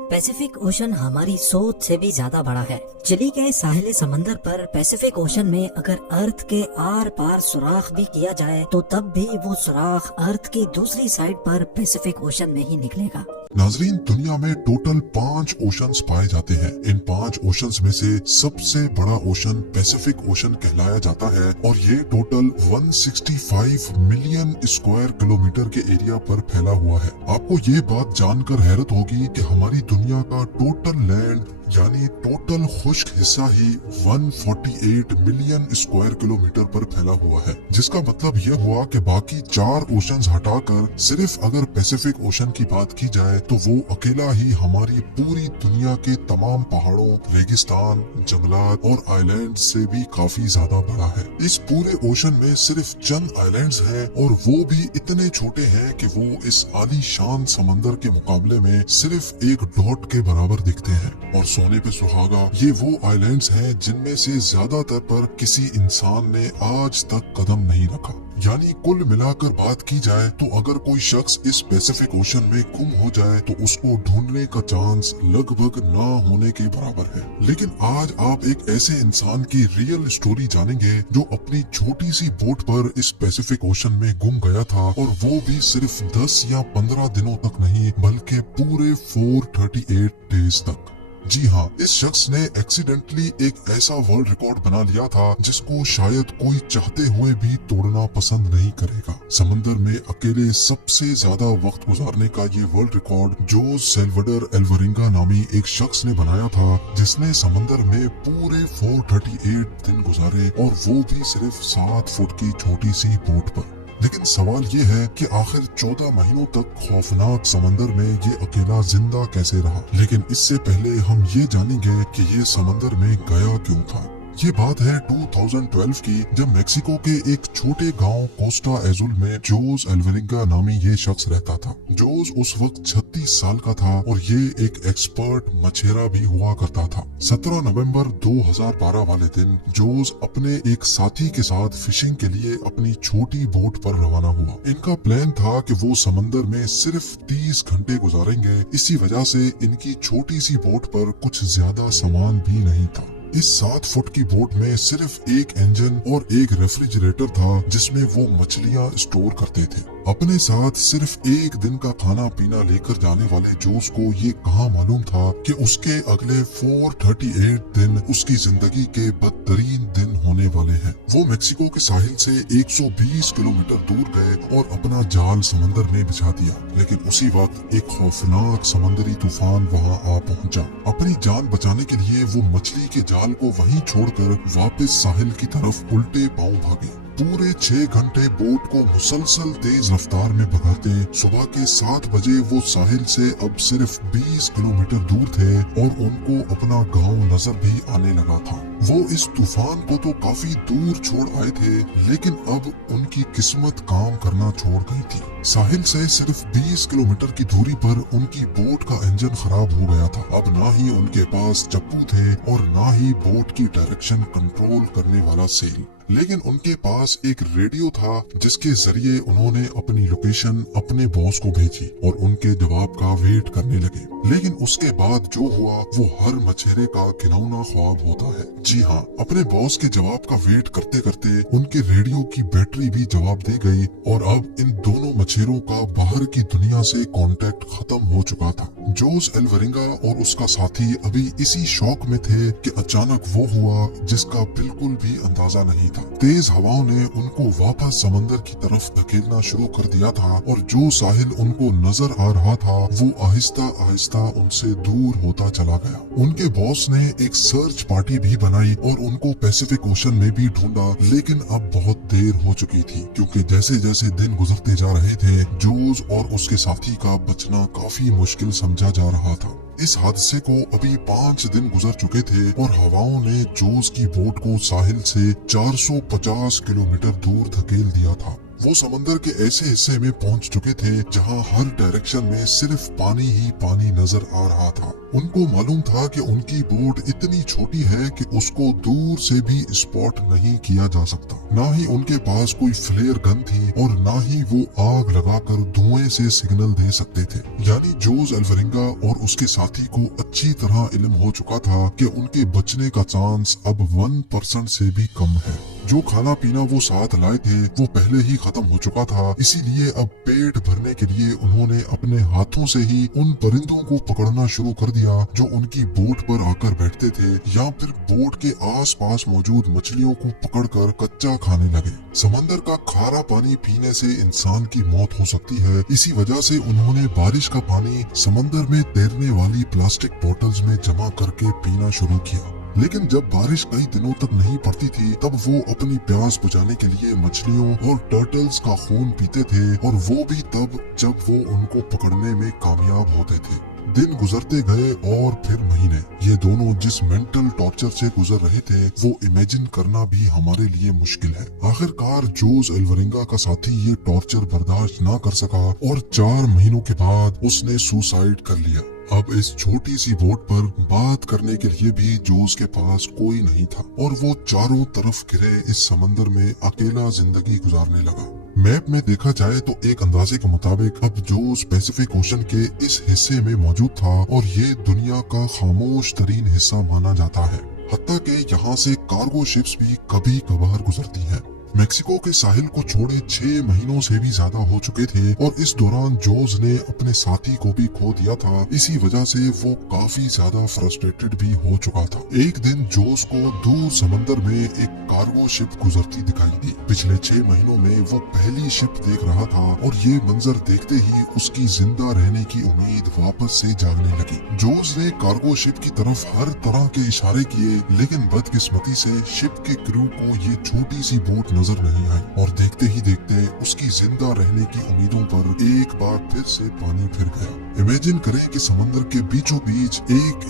Pacific ocean हमारी सोच से भी ज्यादा बड़ा है। चिली के साहिल समंदर पर पैसिफिक ओशन में अगर अर्थ के आर पार सुराख भी किया जाए तो तब भी वो सुराख अर्थ की दूसरी साइड पर पैसिफिक ओशन में ही निकलेगा। नाजरीन, दुनिया में टोटल 5 ओशंस पाए जाते हैं। इन 5 ओशंस में से सबसे बड़ा ओशन पैसिफिक ओशन कहलाया जाता है और ये टोटल 165 मिलियन स्क्वायर किलोमीटर के एरिया पर फैला हुआ है। आपको ये बात जानकर हैरत होगी कि हमारी दुनिया का टोटल लैंड यानी टोटल खुश्क हिस्सा ही 148 मिलियन स्क्वायर किलोमीटर पर फैला हुआ है, जिसका मतलब यह हुआ कि बाकी 4 ओशंस हटाकर सिर्फ अगर पैसिफिक ओशन की बात की जाए तो वो अकेला ही हमारी पूरी दुनिया के तमाम पहाड़ों, रेगिस्तान, जंगलात और आइलैंड से भी काफी ज्यादा बड़ा है। इस पूरे ओशन में सिर्फ चंद आइलैंड्स हैं और वो भी इतने छोटे हैं कि वो इस आलीशान समंदर के मुकाबले में सिर्फ एक डॉट के बराबर दिखते हैं। और सोने पे सुहागा, ये वो आइलैंड्स हैं जिनमें से ज्यादातर पर किसी इंसान ने आज तक कदम नहीं रखा। यानी कुल मिलाकर बात की जाए तो अगर कोई शख्स इस पैसिफिक ओशन में गुम हो जाए तो उसको ढूंढने का चांस लगभग ना होने के बराबर है। लेकिन आज आप एक ऐसे इंसान की रियल स्टोरी जानेंगे जो अपनी छोटी सी बोट पर इस पैसिफिक ओशन में गुम गया था, और वो भी सिर्फ 10 या 15 दिनों तक नहीं बल्कि पूरे 438 डेज तक। जी हाँ, इस शख्स ने एक्सीडेंटली एक ऐसा वर्ल्ड रिकॉर्ड बना लिया था जिसको शायद कोई चाहते हुए भी तोड़ना पसंद नहीं करेगा। समंदर में अकेले सबसे ज्यादा वक्त गुजारने का ये वर्ल्ड रिकॉर्ड जोस सैल्वाडोर एल्वरिंगा नामी एक शख्स ने बनाया था, जिसने समंदर में पूरे 438 दिन गुजारे और वो भी सिर्फ 7 फुट की छोटी सी बोट पर। लेकिन सवाल ये है कि आखिर 14 महीनों तक खौफनाक समंदर में ये अकेला जिंदा कैसे रहा। लेकिन इससे पहले हम ये जानेंगे कि ये समंदर में गया क्यों था। ये बात है 2012 की, जब मेक्सिको के एक छोटे गांव कोस्टा एजुल में जोस एल्वरिंगा नामी ये शख्स रहता था। जोस उस वक्त 36 साल का था और ये एक एक्सपर्ट मछेरा भी हुआ करता था। 17 नवंबर 2012 वाले दिन जोस अपने एक साथी के साथ फिशिंग के लिए अपनी छोटी बोट पर रवाना हुआ। इनका प्लान था कि वो समंदर में सिर्फ 30 घंटे गुजारेंगे। इसी वजह से इनकी छोटी सी बोट पर कुछ ज्यादा सामान भी नहीं था। इस 7 फुट की बोट में सिर्फ एक इंजन और एक रेफ्रिजरेटर था जिसमें वो मछलियां स्टोर करते थे। अपने साथ सिर्फ एक दिन का खाना पीना लेकर जाने वाले जोस को ये कहाँ मालूम था कि उसके अगले 438 दिन उसकी जिंदगी के बदतरीन दिन होने वाले हैं। वो मेक्सिको के साहिल से 120 किलोमीटर दूर गए और अपना जाल समंदर में बिछा दिया, लेकिन उसी वक्त एक खौफनाक समंदरी तूफान वहाँ आ पहुँचा। अपनी जान बचाने के लिए वो मछली के जाल को वहीं छोड़कर वापस साहिल की तरफ उल्टे पांव भागे। पूरे 6 घंटे बोट को मुसलसल तेज रफ्तार में भगाते सुबह के 7 बजे वो साहिल से अब सिर्फ 20 किलोमीटर दूर थे और उनको अपना गांव नजर भी आने लगा था। वो इस तूफान को तो काफी दूर छोड़ आए थे, लेकिन अब उनकी किस्मत काम करना छोड़ गई थी। साहिल से सिर्फ 20 किलोमीटर की दूरी पर उनकी बोट का इंजन खराब हो गया था। अब ना ही उनके पास चप्पू थे और ना ही बोट की डायरेक्शन कंट्रोल करने वाला सेल, लेकिन उनके पास एक रेडियो था जिसके जरिए उन्होंने अपनी लोकेशन अपने बॉस को भेजी और उनके जवाब का वेट करने लगे। लेकिन उसके बाद जो हुआ वो हर मछेरे का घिनौना ख्वाब होता है। जी हाँ, अपने बॉस के जवाब का वेट करते करते उनके रेडियो की बैटरी भी जवाब दे गई और अब इन दोनों मछेरों का बाहर की दुनिया से कांटेक्ट खत्म हो चुका था। जोस एल्वरिंगा और उसका साथी अभी इसी शौक में थे कि अचानक वो हुआ जिसका बिल्कुल भी अंदाजा नहीं था। तेज हवाओं ने उनको वापस समंदर की तरफ धकेलना शुरू कर दिया था और जो साहिल उनको नजर आ रहा था वो आहिस्ता आहिस्ता उनसे दूर होता चला गया। उनके बॉस ने एक सर्च पार्टी भी बनाई और उनको पैसिफिक ओशन में भी ढूंढा, लेकिन अब बहुत देर हो चुकी थी, क्योंकि जैसे जैसे दिन गुजरते जा रहे थे जोस और उसके साथी का बचना काफी मुश्किल समझा जा रहा था। इस हादसे को अभी 5 दिन गुजर चुके थे और हवाओं ने जोस की बोट को साहिल से 450 किलोमीटर दूर धकेल दिया था। वो समंदर के ऐसे हिस्से में पहुंच चुके थे जहां हर डायरेक्शन में सिर्फ पानी ही पानी नजर आ रहा था। उनको मालूम था कि उनकी बोट इतनी छोटी है कि उसको दूर से भी स्पॉट नहीं किया जा सकता। ना ही उनके पास कोई फ्लेयर गन थी और ना ही वो आग लगाकर धुएं से सिग्नल दे सकते थे। यानी जोस अल्वरिंगा और उसके साथी को अच्छी तरह इल्म हो चुका था कि उनके बचने का चांस अब 1% से भी कम है। जो खाना पीना वो साथ लाए थे वो पहले ही खत्म हो चुका था, इसीलिए अब पेट भरने के लिए उन्होंने अपने हाथों से ही उन परिंदों को पकड़ना शुरू कर दिया जो उनकी बोट पर आकर बैठते थे, या फिर बोट के आसपास मौजूद मछलियों को पकड़कर कच्चा खाने लगे। समंदर का खारा पानी पीने से इंसान की मौत हो सकती है, इसी वजह से उन्होंने बारिश का पानी समंदर में तैरने वाली प्लास्टिक बोतल्स में जमा करके पीना शुरू किया। लेकिन जब बारिश कई दिनों तक नहीं पड़ती थी तब वो अपनी प्यास बुझाने के लिए मछलियों और टर्टल्स का खून पीते थे, और वो भी तब जब वो उनको पकड़ने में कामयाब होते थे। दिन गुजरते गए और फिर महीने। ये दोनों जिस मेंटल टॉर्चर से गुजर रहे थे वो इमेजिन करना भी हमारे लिए मुश्किल है। आखिरकार जोस अल्वरिंगा का साथी ये टॉर्चर बर्दाश्त ना कर सका और 4 महीनों के बाद उसने सुसाइड कर लिया। अब इस छोटी सी बोट पर बात करने के लिए भी जोस के पास कोई नहीं था और वो चारों तरफ घिरे इस समंदर में अकेला जिंदगी गुजारने लगा। मैप में देखा जाए तो एक अंदाजे के मुताबिक अब जोस पैसिफिक ओशन के इस हिस्से में मौजूद था और ये दुनिया का खामोश तरीन हिस्सा माना जाता है। हत्ता कि यहाँ से कार्गो शिप्स भी कभी कभार गुजरती हैं। मेक्सिको के साहिल को छोड़े 6 महीनों से भी ज्यादा हो चुके थे और इस दौरान जोस ने अपने साथी को भी खो दिया था। इसी वजह से वो काफी ज्यादा फ्रस्ट्रेटेड भी हो चुका था। एक दिन जोस को दूर समंदर में एक कार्गो शिप गुजरती दिखाई दी। पिछले 6 महीनों में वो पहली शिप देख रहा था और ये मंजर देखते ही उसकी जिंदा रहने की उम्मीद वापस से जागने लगी। जोस ने कार्गो शिप की तरफ हर तरह के इशारे किए, लेकिन बदकिस्मती से शिप के क्रू को ये छोटी सी बोट नजर नहीं आई और देखते ही देखते उसकी जिंदा रहने की उम्मीदों पर एक बार फिर से पानी फिर गया। इमेजिन करें कि समंदर के बीचों बीच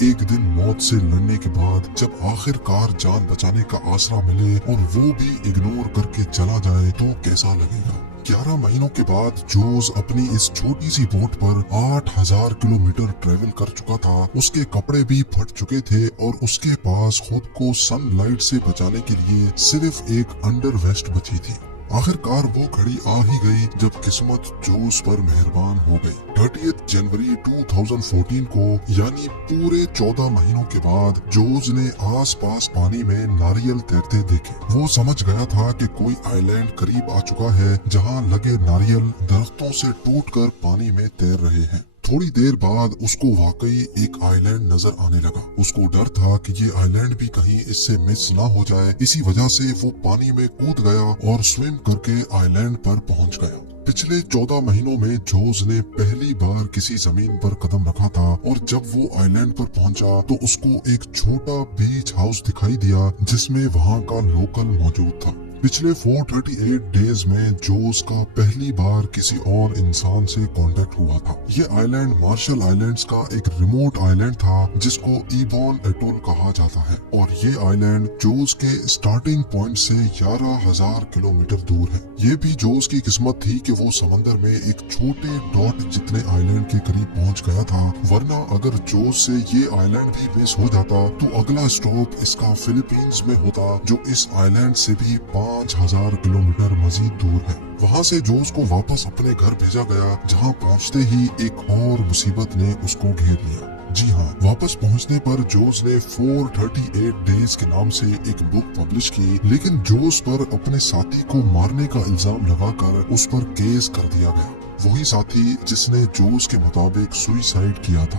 एक दिन मौत से लड़ने के बाद जब आखिरकार जान बचाने का आसरा मिले और वो भी इग्नोर करके चला जाए तो कैसा लगेगा। 11 महीनों के बाद जोस अपनी इस छोटी सी बोट पर 8000 किलोमीटर ट्रेवल कर चुका था। उसके कपड़े भी फट चुके थे और उसके पास खुद को सनलाइट से बचाने के लिए सिर्फ एक अंडर वेस्ट बची थी। आखिरकार वो घड़ी आ ही गई जब किस्मत जोस पर मेहरबान हो गई। 30 जनवरी 2014 को यानी पूरे 14 महीनों के बाद जोस ने आसपास पानी में नारियल तैरते देखे। वो समझ गया था कि कोई आइलैंड करीब आ चुका है जहां लगे नारियल दरख्तों से टूटकर पानी में तैर रहे हैं। थोड़ी देर बाद उसको वाकई एक आइलैंड नजर आने लगा। उसको डर था कि ये आइलैंड भी कहीं इससे मिस ना हो जाए, इसी वजह से वो पानी में कूद गया और स्विम करके आइलैंड पर पहुंच गया। पिछले 14 महीनों में जोस ने पहली बार किसी जमीन पर कदम रखा था और जब वो आइलैंड पर पहुंचा तो उसको एक छोटा बीच हाउस दिखाई दिया जिसमें वहां का लोकल मौजूद था। पिछले 438 डेज में जोस का पहली बार किसी और इंसान से कांटेक्ट हुआ था। ये आइलैंड मार्शल आइलैंड्स का एक रिमोट आइलैंड था जिसको इबॉन एटोल कहा जाता है और ये आइलैंड जोस के स्टार्टिंग पॉइंट से 11,000 किलोमीटर दूर है। ये भी जोस की किस्मत थी कि वो समंदर में एक छोटे डॉट जितने आइलैंड के करीब पहुंच गया था, वरना अगर जोस से ये आइलैंड भी मिस हो जाता तो अगला स्टॉप इसका फिलीपींस में होता जो इस आइलैंड से भी 5,000 किलोमीटर मजीद दूर है। वहाँ से जोस को वापस अपने घर भेजा गया जहाँ पहुँचते ही एक और मुसीबत ने उसको घेर लिया। जी हाँ, वापस पहुँचने पर जोस ने 438 डेज के नाम से एक बुक पब्लिश की, लेकिन जोस पर अपने साथी को मारने का इल्जाम लगाकर उस पर केस कर दिया गया। वही साथी जिसने जोस के मुताबिक सुसाइड किया था।